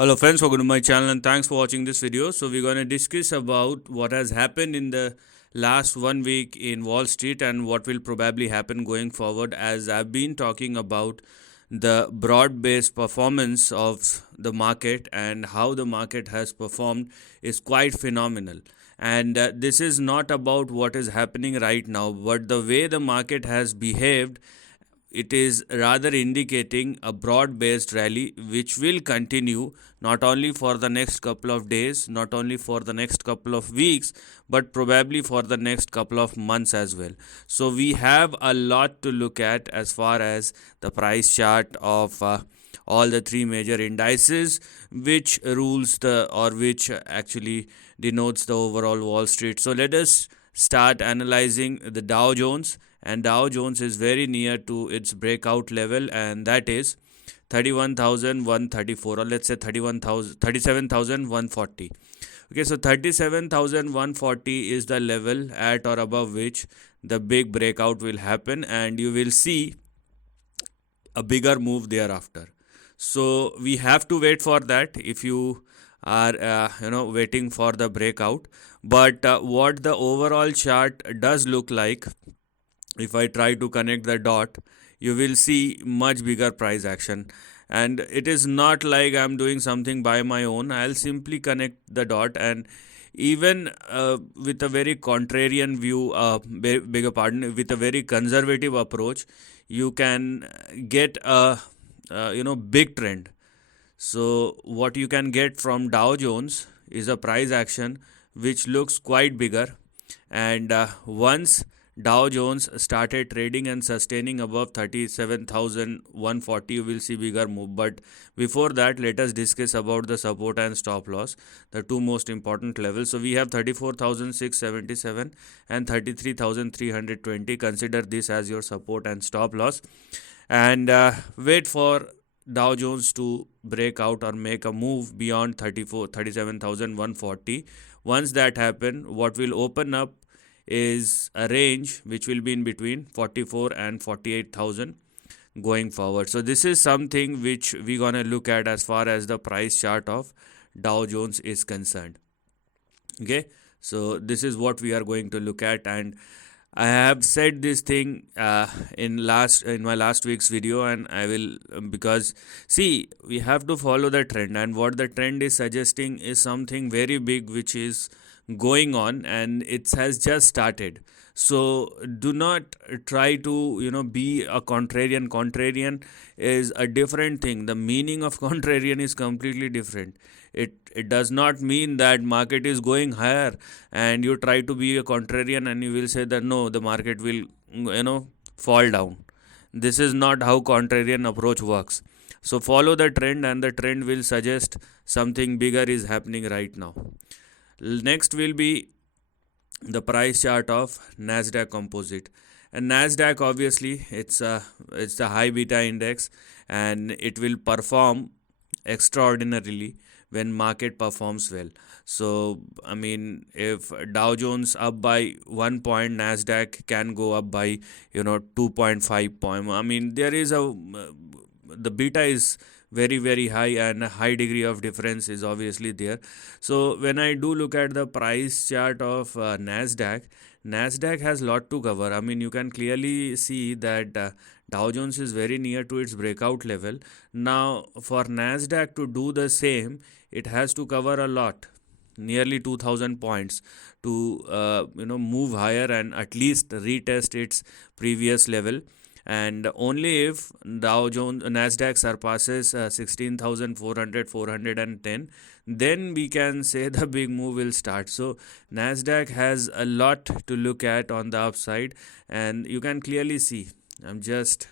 Hello friends, welcome to my channel and thanks for watching this video. So we're going to discuss about what has happened in the last 1 week in Wall Street and what will probably happen going forward, as I've been talking about the broad-based performance of the market and how the market has performed is quite phenomenal. And this is not about what is happening right now, but the way the market has behaved. It is rather indicating a broad based rally which will continue not only for the next couple of days, not only for the next couple of weeks, but probably for the next couple of months as well. So, we have a lot to look at as far as the price chart of all the three major indices, which rules the or which actually denotes the overall Wall Street. So, let us start analyzing the Dow Jones, and Dow Jones is very near to its breakout level, and that is 31,134, or let's say 37,140. Okay, so 37,140 is the level at or above which the big breakout will happen, and you will see a bigger move thereafter. So we have to wait for that if you are waiting for the breakout. But what the overall chart does look like, if I try to connect the dot, you will see much bigger price action. And it is not like I'm doing something by my own. I'll simply connect the dot, and even with a very contrarian view, with a very conservative approach, you can get a big trend. So what you can get from Dow Jones is a price action which looks quite bigger, and once Dow Jones started trading and sustaining above 37,140, you will see bigger move. But before that, let us discuss about the support and stop loss, the two most important levels. So we have 34,677 and 33,320. Consider this as your support and stop loss, and wait for Dow Jones to break out or make a move beyond 37,140. Once that happens, what will open up is a range which will be in between 44 and 48,000 going forward. So this is something which we're going to look at as far as the price chart of Dow Jones is concerned. Okay, so this is what we are going to look at, and I have said this thing in my last week's video, and I will because see, we have to follow the trend, and what the trend is suggesting is something very big which is going on, and it has just started. So do not try to be a contrarian is a different thing. The meaning of contrarian is completely different. It does not mean that market is going higher and you try to be a contrarian and you will say that no, the market will fall down. This is not how contrarian approach works. So follow the trend, and the trend will suggest something bigger is happening right now. Next will be the price chart of NASDAQ composite. And NASDAQ, obviously, it's the high beta index, and it will perform extraordinarily when market performs well. So I mean, if Dow Jones up by 1 point, NASDAQ can go up by 2.5 point. I mean, there is the beta is very high, and a high degree of difference is obviously there. So when I do look at the price chart of NASDAQ has lot to cover. I mean, you can clearly see that Dow Jones is very near to its breakout level. Now for NASDAQ to do the same, it has to cover a lot, nearly 2,000 points, to move higher and at least retest its previous level. And only if Dow Jones NASDAQ surpasses 16,400 then we can say the big move will start. So NASDAQ has a lot to look at on the upside, and you can clearly see, I'm just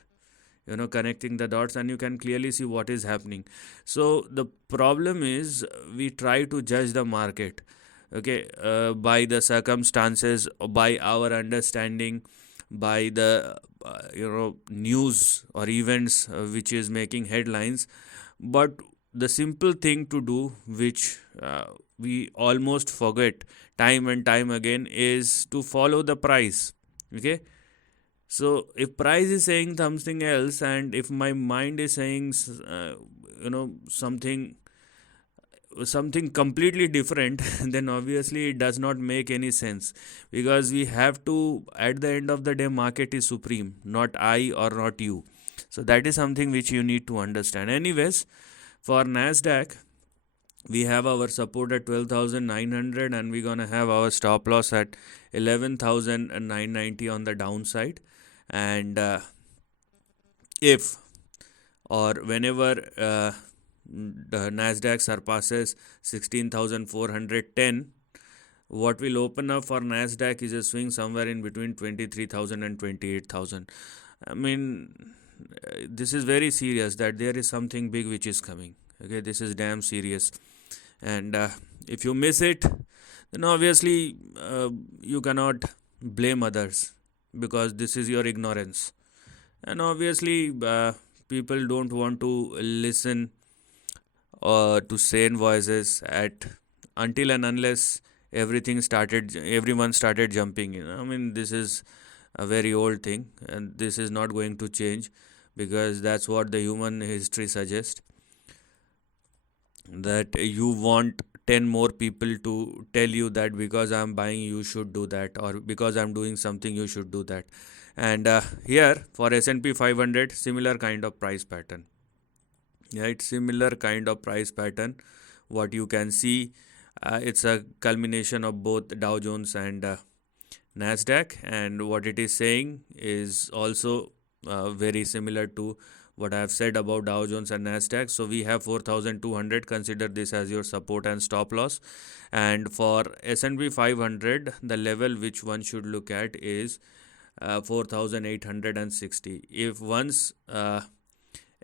connecting the dots, and you can clearly see what is happening. So the problem is we try to judge the market, okay, by the circumstances, by our understanding, by the news or events which is making headlines. But the simple thing to do, which we almost forget time and time again, is to follow the price. Okay, so if price is saying something else, and if my mind is saying something something completely different, then obviously it does not make any sense, because we have to, at the end of the day, market is supreme, not I or not you. So that is something which you need to understand. Anyways, for NASDAQ, we have our support at 12,900, and we're gonna have our stop loss at 11,990 on the downside. And if or whenever the NASDAQ surpasses 16,410, what will open up for NASDAQ is a swing somewhere in between 23,000 and 28,000. I mean, this is very serious, that there is something big which is coming. Okay, this is damn serious. And if you miss it, then obviously you cannot blame others, because this is your ignorance. And obviously people don't want to listen to sane voices at until and unless everyone started jumping. I mean, this is a very old thing, and this is not going to change, because that's what the human history suggests, that you want 10 more people to tell you that because I'm buying you should do that, or because I'm doing something you should do that. And here for S&P 500, similar kind of price pattern. Yeah, it's similar kind of price pattern. What you can see, it's a culmination of both Dow Jones and NASDAQ, and what it is saying is also very similar to what I have said about Dow Jones and NASDAQ. So we have 4,200. Consider this as your support and stop loss. And for S&P 500, the level which one should look at is 4,860. If once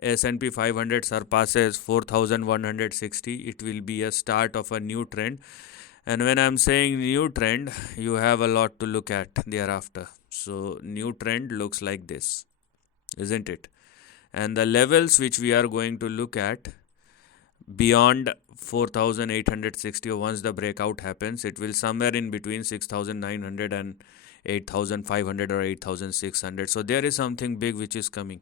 S&P 500 surpasses 4,160, it will be a start of a new trend. And when I'm saying new trend, you have a lot to look at thereafter. So new trend looks like this, isn't it? And the levels which we are going to look at beyond 4,860, or once the breakout happens, it will somewhere in between 6,900 and 8,500 or 8,600. So there is something big which is coming.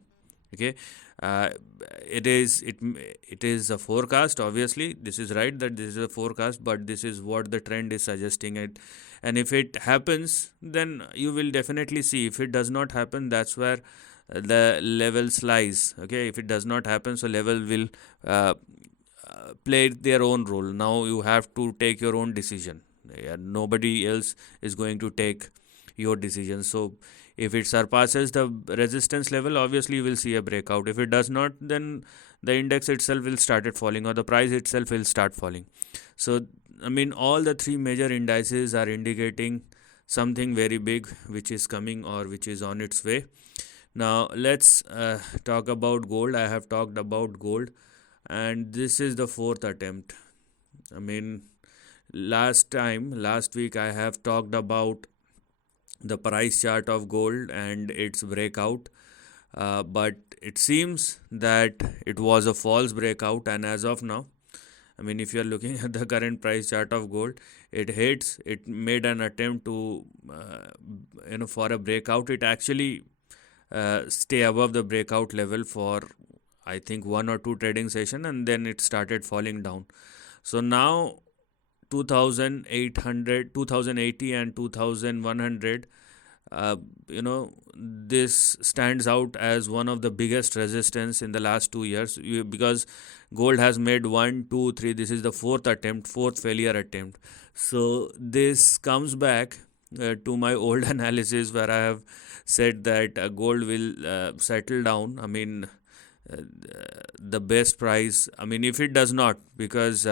Okay, it is a forecast. Obviously, this is right that this is a forecast, but this is what the trend is suggesting it. And if it happens, then you will definitely see. If it does not happen, that's where the levels lies. Okay, if it does not happen, so level will play their own role. Now you have to take your own decision. Nobody else is going to take your decision. So if it surpasses the resistance level, obviously you will see a breakout. If it does not, then the index itself will start falling, or the price itself will start falling. So I mean, all the three major indices are indicating something very big which is coming or which is on its way. Now let's talk about gold. I have talked about gold, and this is the fourth attempt. I mean, last week I have talked about the price chart of gold and its breakout, but it seems that it was a false breakout. And as of now, I mean, if you are looking at the current price chart of gold, it made an attempt to for a breakout. It actually stay above the breakout level for I think 1 or 2 trading session, and then it started falling down. So now 2,800, 2,080 and 2,100, this stands out as one of the biggest resistance in the last 2 years, because gold has made 1, 2, 3. This is the fourth failure attempt. So this comes back to my old analysis where I have said that gold will settle down. I mean, the best price. I mean, if it does not, because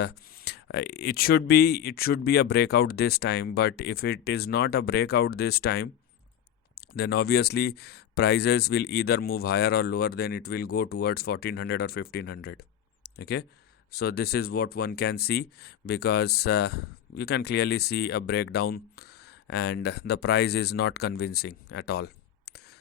it should be a breakout this time. But if it is not a breakout this time, then obviously prices will either move higher or lower. Then it will go towards 1,400 or 1,500. Okay, so this is what one can see, because you can clearly see a breakdown, and the price is not convincing at all.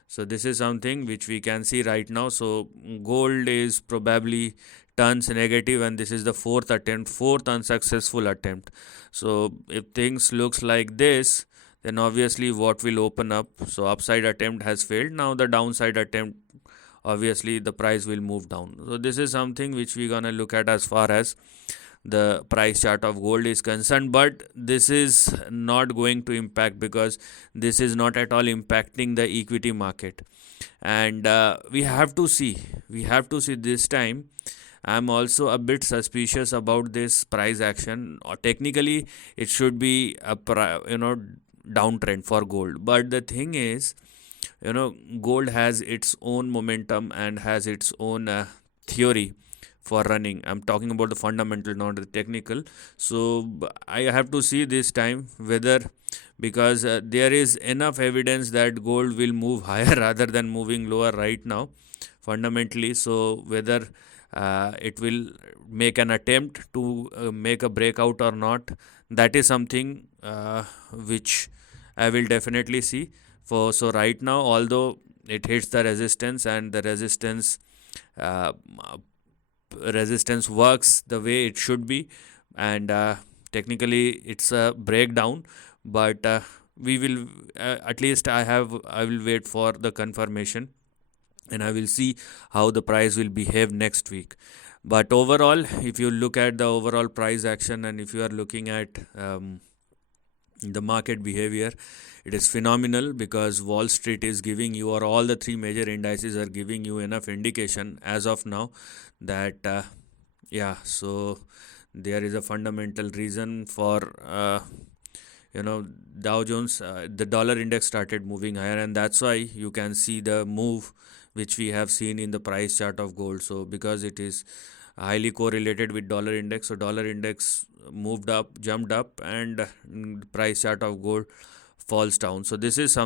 So this is something which we can see right now. So gold is probably turns negative, and this is the fourth unsuccessful attempt. So if things looks like this, then obviously what will open up? So upside attempt has failed. Now the downside attempt, obviously the price will move down. So this is something which we're gonna look at as far as the price chart of gold is concerned, but this is not going to impact because this is not at all impacting the equity market. And we have to see this time. I'm also a bit suspicious about this price action. Or technically it should be a downtrend for gold, but the thing is, gold has its own momentum and has its own theory for running. I'm talking about the fundamental, not the technical. So I have to see this time whether, because there is enough evidence that gold will move higher rather than moving lower right now fundamentally. So whether it will make an attempt to make a breakout or not, that is something which I will definitely see. So right now, although it hits the resistance, and the uh, resistance works the way it should be, and technically it's a breakdown, but we will at least I will wait for the confirmation, and I will see how the price will behave next week. But overall, if you look at the overall price action, and if you are looking at the market behavior, it is phenomenal, because Wall Street is giving you, or all the three major indices are giving you enough indication as of now that so there is a fundamental reason for Dow Jones, the dollar index started moving higher, and that's why you can see the move which we have seen in the price chart of gold. So because it is highly correlated with dollar index, so dollar index moved up, jumped up, and price chart of gold falls down. So this is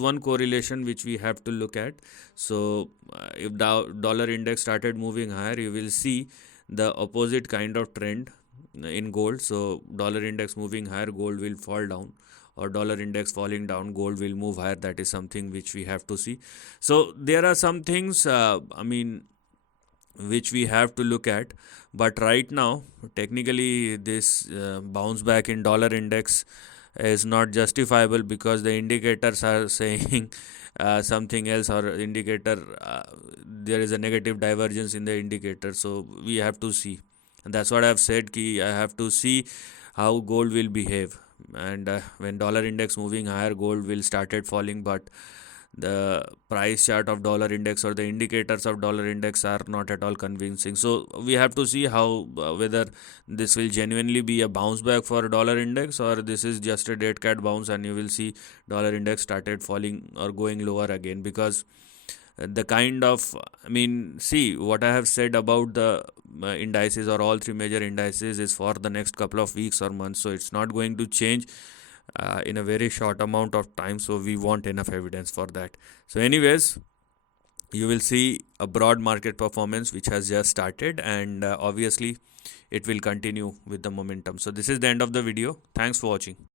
one correlation which we have to look at. So if dollar index started moving higher, you will see the opposite kind of trend in gold. So dollar index moving higher, gold will fall down, or dollar index falling down, gold will move higher. That is something which we have to see. So there are some things which we have to look at. But right now, technically, this bounce back in dollar index is not justifiable, because the indicators are saying something else, or indicator there is a negative divergence in the indicator. So we have to see, and that's what I've said, ki I have to see how gold will behave. And when dollar index moving higher, gold will started falling, but the price chart of dollar index, or the indicators of dollar index, are not at all convincing. So we have to see how whether this will genuinely be a bounce back for dollar index, or this is just a dead cat bounce, and you will see dollar index started falling or going lower again. Because the kind of, see what I have said about the indices, or all three major indices, is for the next couple of weeks or months. So it's not going to change in a very short amount of time. So we want enough evidence for that. So anyways, you will see a broad market performance which has just started, and obviously it will continue with the momentum. So this is the end of the video. Thanks for watching.